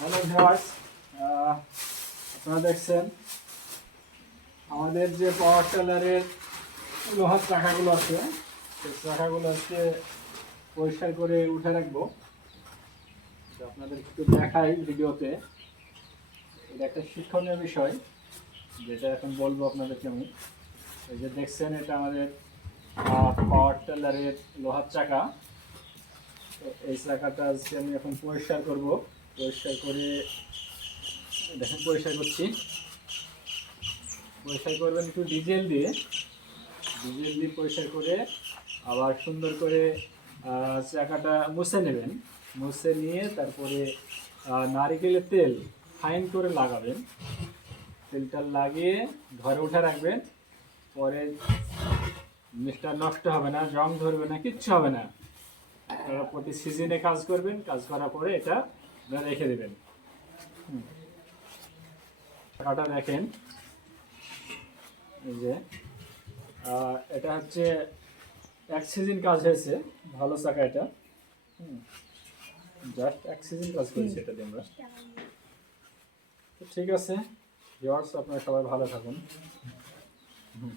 Hello viewers আপনারা দেখছেন, আমাদের যে পাওয়ার টেলারের লোহার চাকাগুলো আছে, সেই চাকাগুলো আজকে পরিষ্কার করে উঠে রাখব। আপনাদের একটু দেখাই ভিডিওতে। এটা একটা শিক্ষণীয় বিষয়, যেটা এখন বলব আপনাদেরকে আমি। এই যে দেখছেন, এটা আমাদের পাওয়ার টেলারের লোহার চাকা। এই চাকাটা আজকে আমি এখন পরিষ্কার করব। পরিষ্কার করে, দেখেন পরিষ্কার করছি। পরিষ্কার করবেন একটু ডিজেল দিয়ে। ডিজেল দিয়ে পরিষ্কার করে আবার সুন্দর করে চাকাটা মুছে নেবেন। মুছে নিয়ে তারপরে নারিকেলের তেল ফাইন করে লাগাবেন। তেলটা লাগিয়ে ঘরে উঠে রাখবেন। পরে জিনিসটা নষ্ট হবে না, জং ধরবে না, কিচ্ছু হবে না। আপনারা প্রতি সিজনে কাজ করবেন। কাজ করার পরে এটা রেখে দেবেন। টাকাটা দেখেন। এই যে এটা হচ্ছে এক সিজন কাজ হয়েছে, ভালো চাকা এটা। জাস্ট এক সিজন কাজ করেছি এটা দিয়ে আমরা। তো ঠিক আছে ভিওয়ার্স আপনারা সবাই ভালো থাকুন। হুম।